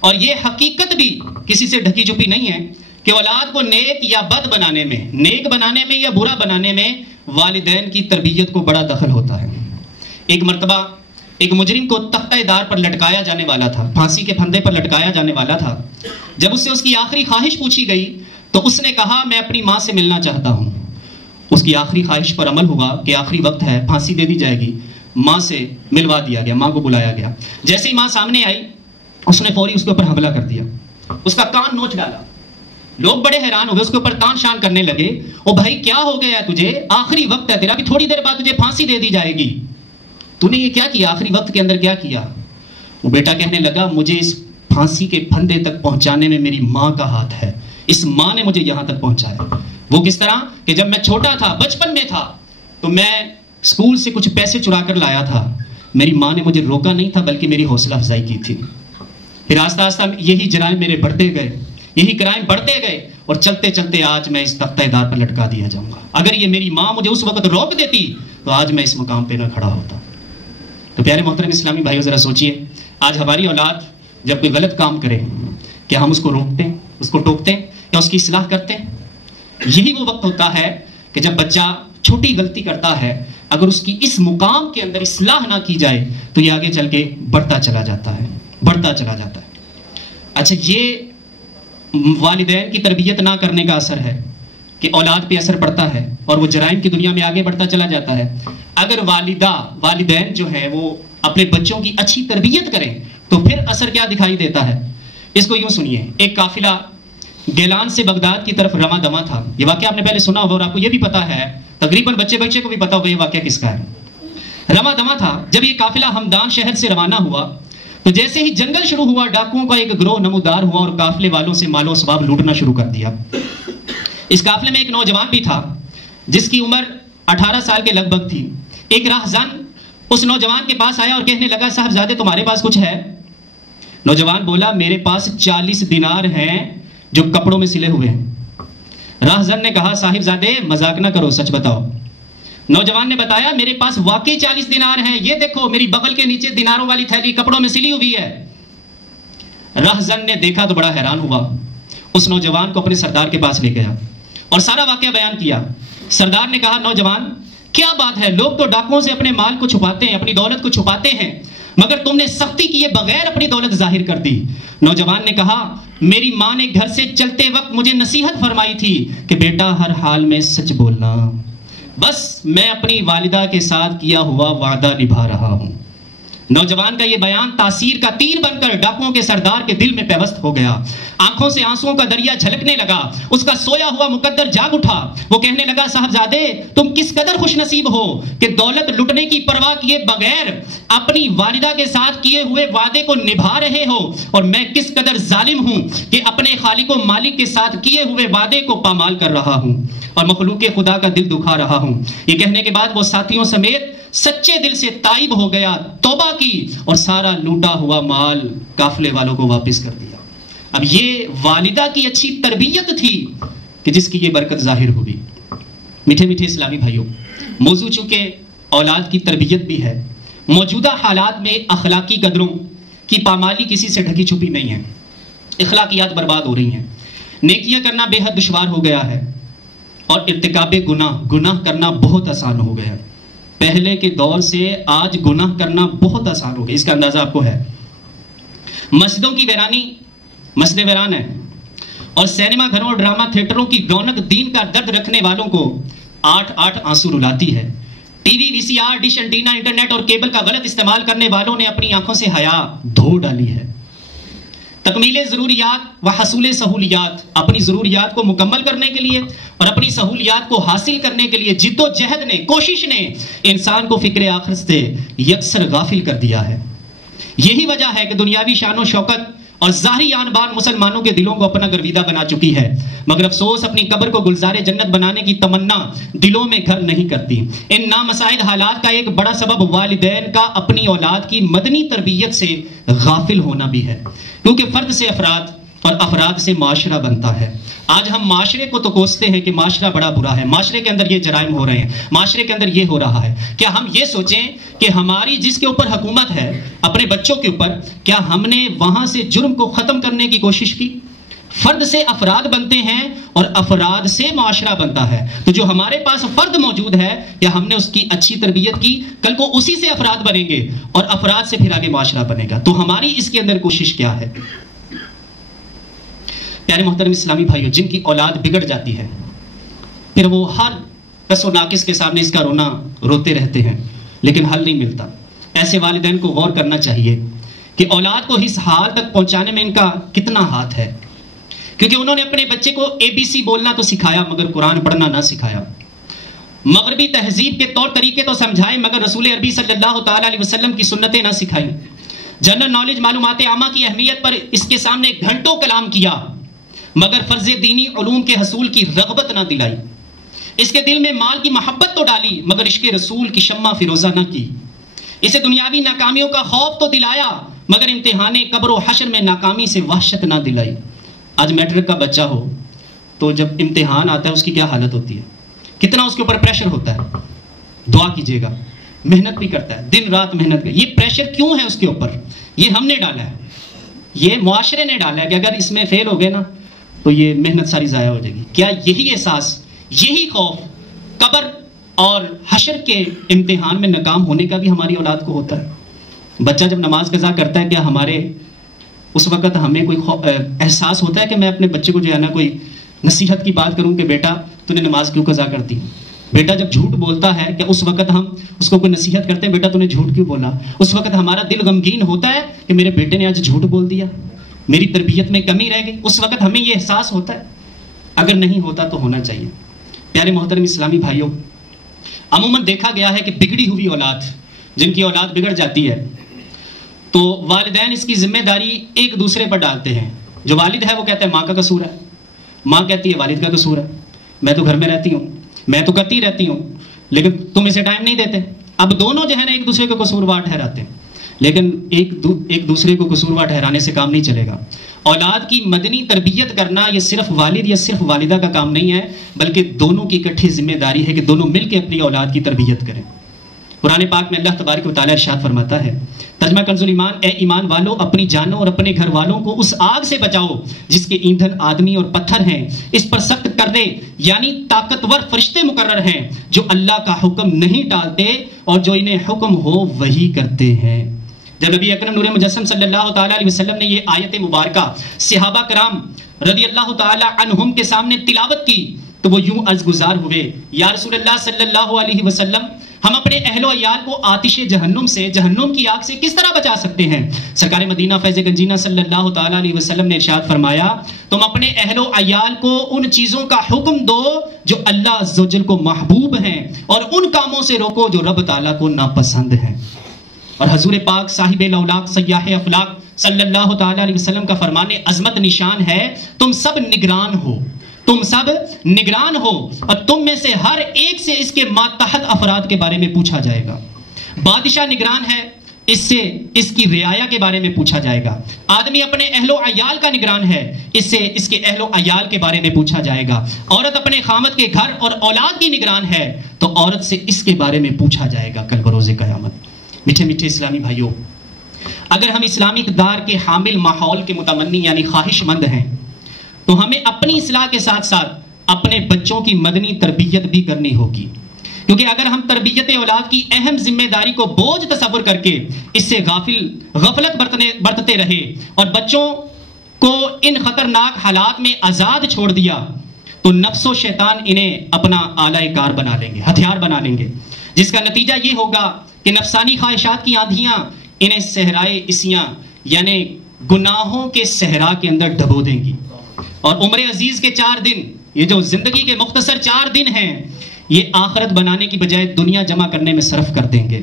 اور یہ حقیقت بھی کسی سے ڈھکی چھپی نہیں ہے کہ اولاد کو نیک یا بد بنانے میں، نیک بنانے میں یا برا بنانے میں والدین کی تربیت کو بڑا دخل ہوتا ہے۔ ایک مرتبہ ایک مجرم کو تختہ دار پر لٹکایا جانے والا تھا، پھانسی کے پھندے پر لٹکایا جانے والا تھا۔ جب اس سے اس کی آخری خواہش پوچھی گئی تو اس نے کہا میں اپنی ماں سے ملنا چاہتا ہوں۔ اس کی آخری خواہش پر عمل ہوا کہ آخری وقت ہے، پھانسی دے دی جائے گی، ماں سے ملوا دیا گیا، ماں کو بلایا گیا۔ جیسے ہی ماں سامنے آئی اس نے فوری اس کے اوپر حملہ کر دیا، اس کا کان نوچ ڈالا۔ لوگ بڑے حیران ہوئے، اس کے اوپر تان شان کرنے لگے، او بھائی کیا ہو گیا تجھے؟ آخری وقت ہے تیرا، بھی تھوڑی دیر بعد تجھے پھانسی دے دی جائے گی، تو نے یہ کیا کیا؟ آخری وقت کے اندر کیا کیا؟ وہ بیٹا کہنے لگا مجھے اس پھانسی کے پھندے تک پہنچانے میں میری ماں کا ہاتھ ہے، اس ماں نے مجھے یہاں تک پہنچایا۔ وہ کس طرح کہ جب میں چھوٹا تھا، بچپن میں تھا، تو میں اسکول سے کچھ پیسے چرا کر لایا تھا، میری ماں نے مجھے روکا نہیں تھا بلکہ میری حوصلہ افزائی کی تھی۔ پھر آہستہ آہستہ یہی جرائم میرے بڑھتے گئے، یہی کرائم بڑھتے گئے، اور چلتے چلتے آج میں اس تختہ دار پر لٹکا دیا جاؤں گا۔ اگر یہ میری ماں مجھے اس وقت روک دیتی تو آج میں اس مقام پہ نہ کھڑا ہوتا۔ تو پیارے محترم اسلامی بھائیو، ذرا سوچئے، آج ہماری اولاد جب کوئی غلط کام کرے، کیا ہم اس کو روکتے ہیں، اس کو ٹوکتے ہیں یا اس کی اصلاح کرتے ہیں؟ یہی وہ وقت ہوتا ہے کہ جب بچہ چھوٹی غلطی کرتا ہے، اگر اس کی اس مقام کے اندر اصلاح نہ کی جائے تو یہ آگے چل کے بڑھتا چلا جاتا ہے، بڑھتا چلا جاتا ہے۔ اچھا، یہ والدین کی تربیت نہ کرنے کا اثر ہے کہ اولاد پہ اثر پڑتا ہے اور وہ جرائم کی دنیا میں آگے بڑھتا چلا جاتا ہے۔ اگر والدین جو ہے وہ اپنے بچوں کی اچھی تربیت کریں تو پھر اثر کیا دکھائی دیتا ہے؟ اس کو یوں سنیے، ایک قافلہ گیلان سے بغداد کی طرف رواں دواں تھا۔ یہ واقعہ آپ نے پہلے سنا ہوگا اور آپ کو یہ بھی پتا ہے، تقریباً بچے کو بھی پتا ہوگا یہ واقعہ کس کا ہے۔ رواں دواں تھا، جب یہ قافلہ ہمدان شہر سے روانہ ہوا تو جیسے ہی جنگل شروع ہوا، ڈاکوؤں کا ایک گروہ نمودار ہوا اور قافلے والوں سے مال و اسباب لوٹنا شروع کر دیا۔ اس قافلے میں ایک نوجوان بھی تھا جس کی عمر 18 سال کے لگ بھگ تھی۔ ایک راہزن اس نوجوان کے پاس آیا اور کہنے لگا صاحبزادے تمہارے پاس کچھ ہے؟ نوجوان بولا میرے پاس 40 دینار ہیں جو کپڑوں میں سلے ہوئے ہیں۔ راہزن نے کہا صاحبزادے مذاق نہ کرو، سچ بتاؤ۔ نوجوان نے بتایا میرے پاس واقعی 40 دینار ہیں، یہ دیکھو میری بغل کے نیچے دیناروں والی تھیلی کپڑوں میں سلی ہوئی ہے۔ راہزن نے دیکھا تو بڑا حیران ہوا، اس نوجوان کو اپنے سردار کے پاس لے گیا اور سارا واقعہ بیان کیا۔ سردار نے کہا نوجوان کیا بات ہے، لوگ تو ڈاکوؤں سے اپنے مال کو چھپاتے ہیں، اپنی دولت کو چھپاتے ہیں، مگر تم نے سختی کیے بغیر اپنی دولت ظاہر کر دی۔ نوجوان نے کہا میری ماں نے گھر سے چلتے وقت مجھے نصیحت فرمائی تھی کہ بیٹا ہر حال میں سچ بولنا، بس میں اپنی والدہ کے ساتھ کیا ہوا وعدہ نبھا رہا ہوں۔ نوجوان کا یہ بیان تاثیر کا تیر بن کر ڈاکوؤں کے سردار کے دل میں پیوست ہو گیا۔ آنکھوں سے آنسوؤں کا دریا جھلکنے لگا، اس کا سویا ہوا مقدر جاگ اٹھا۔ وہ کہنے لگا صاحبزادے تم کس قدر خوش نصیب ہو کہ دولت لٹنے کی پرواہ کیے بغیر اپنی والدہ کے ساتھ کیے ہوئے وعدے کو نبھا رہے ہو، اور میں کس قدر ظالم ہوں کہ اپنے خالق و مالک کے ساتھ کیے ہوئے وعدے کو پامال کر رہا ہوں اور مخلوق خدا کا دل دکھا رہا ہوں۔ یہ کہنے کے بعد وہ ساتھیوں سمیت سچے دل سے تائب ہو گیا، توبہ کی اور سارا لوٹا ہوا مال قافلے والوں کو واپس کر دیا۔ اب یہ والدہ کی اچھی تربیت تھی کہ جس کی یہ برکت ظاہر ہوئی۔ میٹھے میٹھے اسلامی بھائیوں، موضوع چونکہ اولاد کی تربیت بھی ہے، موجودہ حالات میں اخلاقی قدروں کی پامالی کسی سے ڈھکی چھپی نہیں ہے، اخلاقیات برباد ہو رہی ہیں، نیکیاں کرنا بے حد دشوار ہو گیا ہے اور ارتکاب گناہ کرنا بہت آسان ہو گیا ہے۔ پہلے کے دور سے آج گناہ کرنا بہت آسان ہو گیا، اس کا اندازہ آپ کو ہے۔ مسجدوں کی ویرانی، مسجدیں ویران ہیں، اور سینما گھروں اور ڈرامہ تھیٹروں کی رونق دین کا درد رکھنے والوں کو 8 آنسو رلاتی ہے۔ T V, V C R, dish antenna, internet اور کیبل کا غلط استعمال کرنے والوں نے اپنی آنکھوں سے حیا دھو ڈالی ہے۔ تکمیل ضروریات و حصول سہولیات، اپنی ضروریات کو مکمل کرنے کے لیے اور اپنی سہولیات کو حاصل کرنے کے لیے جد و جہد نے، کوشش نے انسان کو فکر آخرت سے یکسر غافل کر دیا ہے۔ یہی وجہ ہے کہ دنیاوی شان و شوکت اور ظاہری آن بان مسلمانوں کے دلوں کو اپنا گرویدہ بنا چکی ہے، مگر افسوس اپنی قبر کو گلزار جنت بنانے کی تمنا دلوں میں گھر نہیں کرتی۔ ان نامساعد حالات کا ایک بڑا سبب والدین کا اپنی اولاد کی مدنی تربیت سے غافل ہونا بھی ہے، کیونکہ فرد سے افراد اور افراد سے معاشرہ بنتا ہے۔ آج ہم معاشرے کو تو کوستے ہیں کہ معاشرہ بڑا برا ہے، معاشرے کے اندر یہ جرائم ہو رہے ہیں، معاشرے کے اندر یہ ہو رہا ہے۔ کیا ہم یہ سوچیں کہ ہماری جس کے اوپر حکومت ہے، اپنے بچوں کے اوپر، کیا ہم نے وہاں سے جرم کو ختم کرنے کی کوشش کی؟ فرد سے افراد بنتے ہیں اور افراد سے معاشرہ بنتا ہے۔ تو جو ہمارے پاس فرد موجود ہے، کیا ہم نے اس کی اچھی تربیت کی؟ کل کو اسی سے افراد بنیں گے اور افراد سے پھر آگے معاشرہ بنے گا۔ تو ہماری اس کے اندر کوشش کیا ہے؟ پیارے محترم اسلامی بھائیوں، جن کی اولاد بگڑ جاتی ہے، پھر وہ ہر کس و ناقص کے سامنے اس کا رونا روتے رہتے ہیں، لیکن حل نہیں ملتا۔ ایسے والدین کو غور کرنا چاہیے کہ اولاد کو اس حال تک پہنچانے میں ان کا کتنا ہاتھ ہے، کیونکہ انہوں نے اپنے بچے کو ABC بولنا تو سکھایا مگر قرآن پڑھنا نہ سکھایا، مغربی تہذیب کے طور طریقے تو سمجھائے مگر رسول عربی صلی اللہ تعالیٰ علیہ وسلم کی سنتیں نہ سکھائیں، جنرل نالج معلومات عامہ کی اہمیت پر اس کے سامنے گھنٹوں کلام کیا مگر فرض دینی علوم کے حصول کی رغبت نہ دلائی، اس کے دل میں مال کی محبت تو ڈالی مگر عشق رسول کی شمع فیروزہ نہ کی، اسے دنیاوی ناکامیوں کا خوف تو دلایا مگر امتحان قبر و حشر میں ناکامی سے وحشت نہ دلائی۔ آج میٹرک کا بچہ ہو تو جب امتحان آتا ہے اس کی کیا حالت ہوتی ہے، کتنا اس کے اوپر پریشر ہوتا ہے۔ دعا کیجیے گا، محنت بھی کرتا ہے، دن رات محنت کر۔ یہ پریشر کیوں ہے اس کے اوپر؟ یہ ہم نے ڈالا ہے، یہ معاشرے نے ڈالا ہے کہ اگر اس میں فیل ہو گئے نا تو یہ محنت ساری ضائع ہو جائے گی۔ کیا یہی احساس، یہی خوف قبر اور حشر کے امتحان میں ناکام ہونے کا بھی ہماری اولاد کو ہوتا ہے؟ بچہ جب نماز قضا کرتا ہے، کیا ہمارے اس وقت ہمیں کوئی احساس ہوتا ہے کہ میں اپنے بچے کو جو ہے نا کوئی نصیحت کی بات کروں کہ بیٹا تو نے نماز کیوں قضا کر دی؟ بیٹا جب جھوٹ بولتا ہے کہ اس وقت ہم اس کو کوئی نصیحت کرتے ہیں، بیٹا تو نے جھوٹ کیوں بولا؟ اس وقت ہمارا دل غمگین ہوتا ہے کہ میرے بیٹے نے آج جھوٹ بول دیا، میری تربیت میں کمی رہ گئی۔ اس وقت ہمیں یہ احساس ہوتا ہے؟ اگر نہیں ہوتا تو ہونا چاہیے۔ پیارے محترم اسلامی بھائیوں، عموماً دیکھا گیا ہے کہ بگڑی ہوئی اولاد، جن کی اولاد بگڑ جاتی ہے تو والدین اس کی ذمہ داری ایک دوسرے پر ڈالتے ہیں۔ جو والد ہے وہ کہتا ہے ماں کا قصور ہے، ماں کہتی ہے والد کا قصور ہے، میں تو گھر میں رہتی ہوں، میں تو کرتی رہتی ہوں، لیکن تم اسے ٹائم نہیں دیتے۔ اب دونوں جو ہے نا ایک دوسرے کو قصوروار ٹھہراتے ہیں، لیکن ایک دوسرے کو قصوروار ٹھہرانے سے کام نہیں چلے گا۔ اولاد کی مدنی تربیت کرنا یہ صرف والد یا صرف والدہ کا کام نہیں ہے، بلکہ دونوں کی اکٹھی ذمہ داری ہے کہ دونوں مل کے اپنی اولاد کی تربیت کریں۔ قرآن پاک میں اللہ تبارک و تعالیٰ ارشاد فرماتا ہے، ترجمہ کنز الایمان، اے ایمان والو اپنی جانوں اور اپنے گھر والوں کو اس آگ سے بچاؤ جس کے ایندھن آدمی اور پتھر ہیں، اس پر سخت کردے یعنی طاقتور فرشتے مقرر ہیں جو اللہ کا حکم نہیں ٹالتے اور جو انہیں حکم ہو وہی کرتے ہیں۔ جب نبی اکرم نور مجسم صلی اللہ تعالیٰ علیہ وسلم نے یہ آیت مبارکہ صحابہ کرام رضی اللہ تعالیٰ عنہم کے سامنے تلاوت کی تو وہ یوں عرض گزار ہوئے، یا رسول اللہ صلی اللہ علیہ وسلم، ہم اپنے اہل و عیال کو آتش جہنم سے، جہنم کی آگ سے کس طرح بچا سکتے ہیں؟ سرکار مدینہ فیض گنجینہ صلی اللہ تعالیٰ علیہ وسلم نے ارشاد فرمایا، تم اپنے اہل و عیال کو ان چیزوں کا حکم دو جو اللہ عز و جل کو محبوب ہیں اور ان کاموں سے روکو جو رب تعالیٰ کو ناپسند ہیں۔ اور حضور پاک صاحب الاولاق سیاح افلاق صلی اللہ تعالیٰ علیہ وسلم کا فرمان عظمت نشان ہے، تم سب نگران ہو، تم سب نگران ہو اور تم میں سے ہر ایک سے اس کے ماتحت افراد کے بارے میں پوچھا جائے گا۔ بادشاہ نگران ہے، اس سے اس کی رعایا کے بارے میں پوچھا جائے گا۔ آدمی اپنے اہل و عیال کا نگران ہے، اس سے اس کے اہل و عیال کے بارے میں پوچھا جائے گا۔ عورت اپنے خامد کے گھر اور اولاد کی نگران ہے تو عورت سے اس کے بارے میں پوچھا جائے گا کل بروز قیامت۔ میٹھے میٹھے اسلامی بھائیوں، اگر ہم اسلامی اقدار کے حامل ماحول کے متمنی یعنی خواہش مند ہیں تو ہمیں اپنی اصلاح کے ساتھ ساتھ اپنے بچوں کی مدنی تربیت بھی کرنی ہوگی، کیونکہ اگر ہم تربیت اولاد کی اہم ذمہ داری کو بوجھ تصور کر کے اس سے غفلت برتتے رہے اور بچوں کو ان خطرناک حالات میں آزاد چھوڑ دیا تو نفس و شیطان انہیں اپنا آلہ کار بنا لیں گے، ہتھیار بنا لیں گے، جس کا نتیجہ یہ ہوگا کہ نفسانی خواہشات کی آندھیاں انہیں صحرائے اسیاں یعنی گناہوں کے صحرا کے اندر ڈبو دیں گی، اور عمر عزیز کے 4 دن، یہ جو زندگی کے مختصر 4 دن ہیں، یہ آخرت بنانے کی بجائے دنیا جمع کرنے میں صرف کر دیں گے۔